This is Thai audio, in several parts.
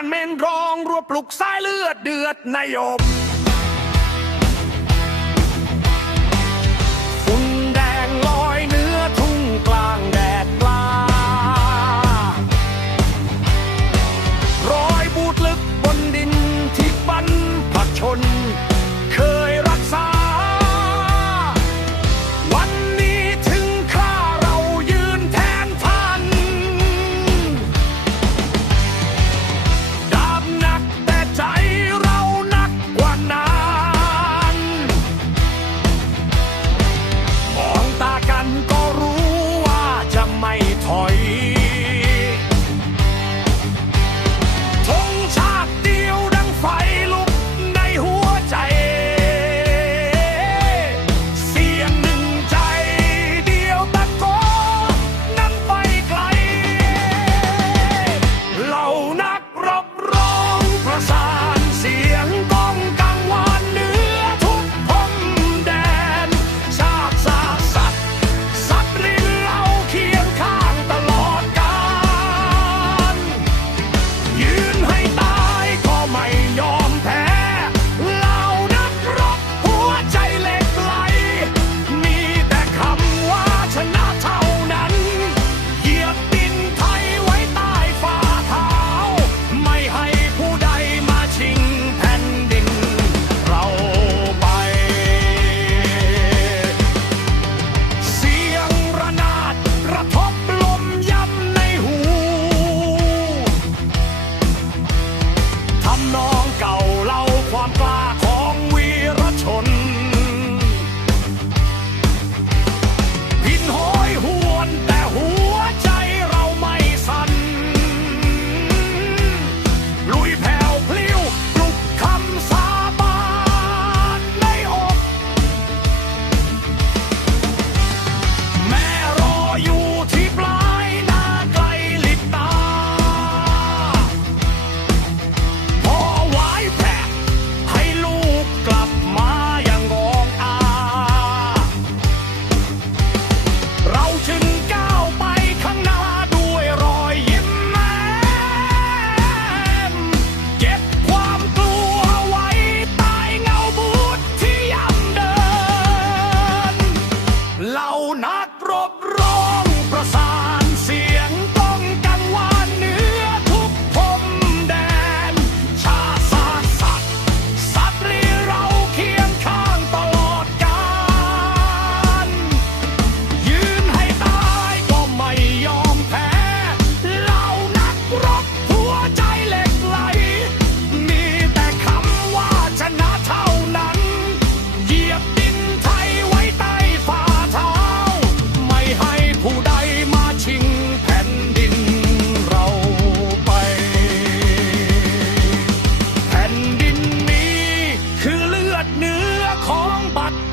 ท่นเมนร้องรวบปลุกสายเลือดเดือดนายม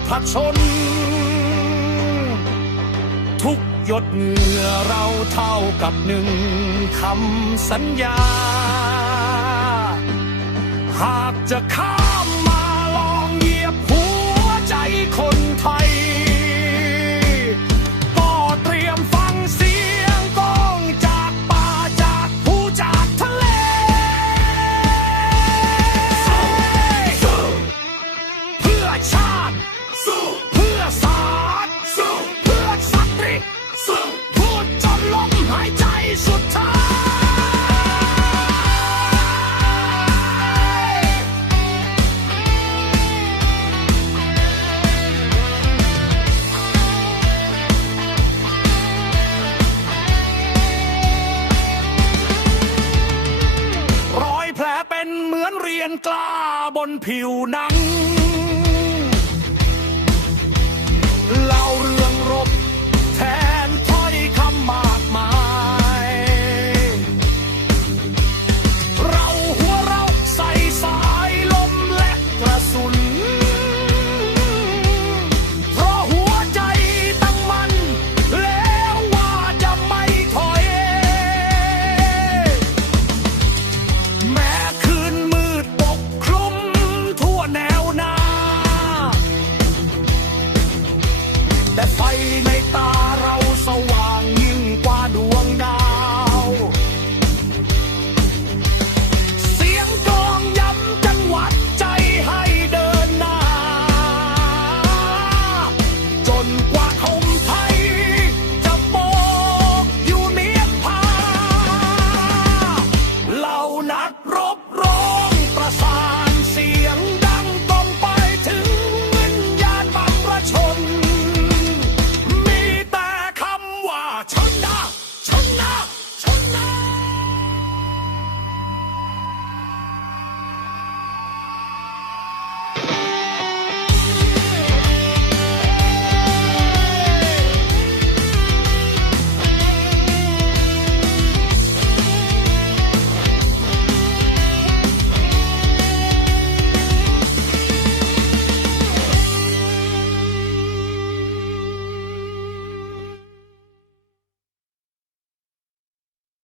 ผชน ทุกหยดเหงื่อเราเท่ากับหนึ่งคำสัญญา หากจะข้า พูดจนลมหายใจสุดท้ายรอยแผลเป็นเหมือนเรียนกล้าบนผิวหนัง